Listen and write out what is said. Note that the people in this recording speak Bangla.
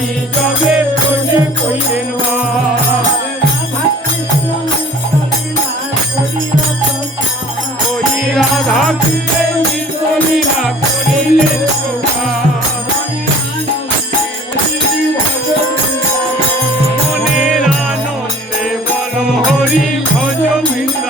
হরি জবে বসে কইলেন হরি রাধা কৃষ্ণ লীলা করিলেন ভজ বৃন্দ